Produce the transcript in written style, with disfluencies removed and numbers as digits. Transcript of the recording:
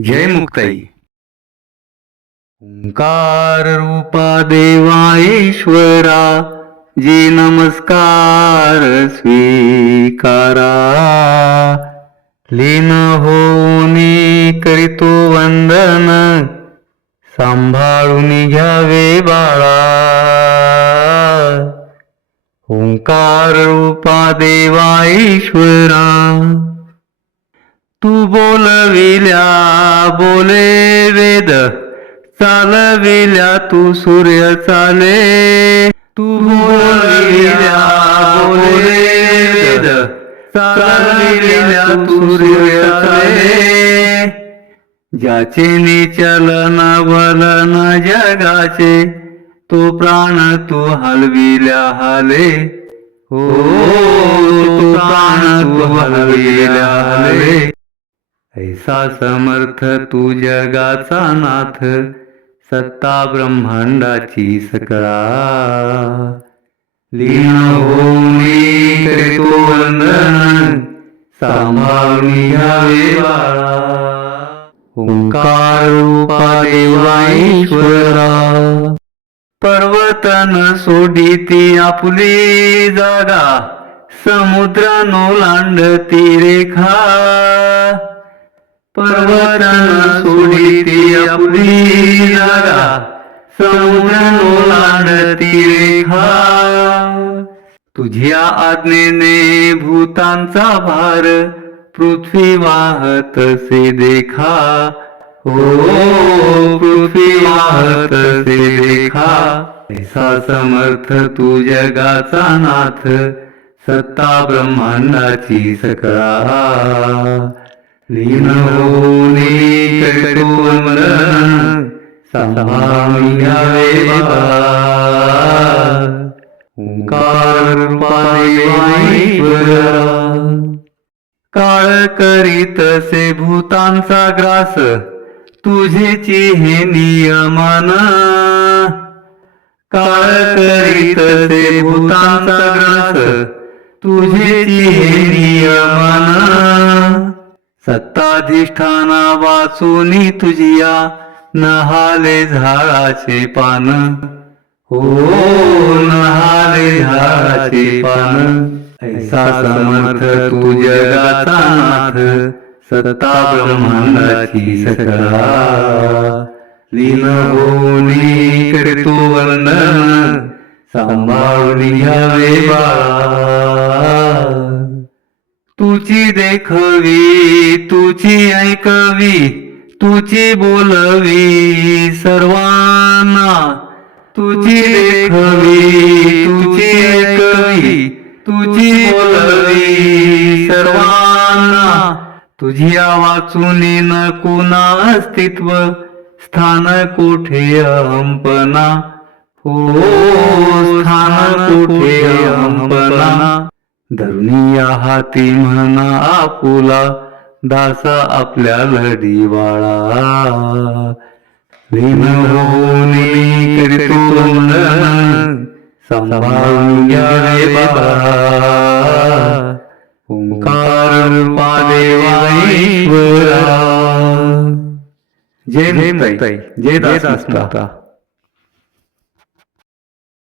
जय मुक्ताई. ओंकार रूपा देवा ईश्वरा, जी नमस्कार स्वीकारा. लीन होऊनी करीतो वंदन, सांभाळून घ्यावे बाळा. ओंकार रूपा देवा ईश्वरा, तू बोलविल्या बोले वेद, चालविल्या तू सूर्य चाले. तू बोलविल्या बोले वेद, चालविल्या तू सूर्य चाले. ज्याचे निचलन वलन जगाचे, तो प्राण तू हलविल्या हाले. हो तो प्राण तू हलविल्या हाले. ऐसा समर्थ तू जगाचा नाथ, सत्ता ब्रह्मांडाची सकळा. लीन होऊनी करीतो वंदन, सांभाळून घ्यावे बाळा. ओंकार रूपा देवा ईश्वरा, पर्वतन सोडिती आपुली जागा, समुद्र ओलांडती रेखा. पर्वतन सोडिती आपली जागा, समुद्र ओलांडती रेखा. तुझ्या आज्ञेने भूतांचा भार, पृथ्वी वाहतसे देखा. हो पृथ्वी वाहतसे देखा. ऐसा समर्थ तू जगाचा नाथ, सत्ता ब्रह्मांडाची सकळा. लीन होऊनी करीतो वंदन, सांभाळून घ्यावे बाळा. ओंकार रूपा देवा ईश्वरा, काळ करीतसे भूतांचा ग्रास, तुझेची हे नियमन. काळ करीतसे भूतांचा ग्रास, तुझेची हे नियमन. सत्ताधिष्ठाना वाचूनी तुझिया, नहाले झाडाचे पान. हो नहाले झाडाचे पान. ऐसा समर्थ तू जगाचा नाथ, सत्ता ब्रह्मांडाची सकळा. लीन होऊनी करीतो वंदन, सांभाळून घ्यावे बाळा. तुची देखवी तुची ऐकवी, तुची बोलवी सर्वांना. तुची देखवी तुची ऐकवी, तुझी बोलवी सर्वांना. तुझिया वाचूनी न कुणा अस्तित्व, स्थान कोठे अहंपणा. हो स्थान कोठे अहंपणा. धरुनिया हाती म्हणा आपुला, दासा आपल्या लढीवाळा. लीन होऊनी करीतो वंदन, सांभाळून घ्यावे बाळा. ओंकार रूपा देवा ईश्वरा. जय मुक्ताई, जय दास मुक्ता.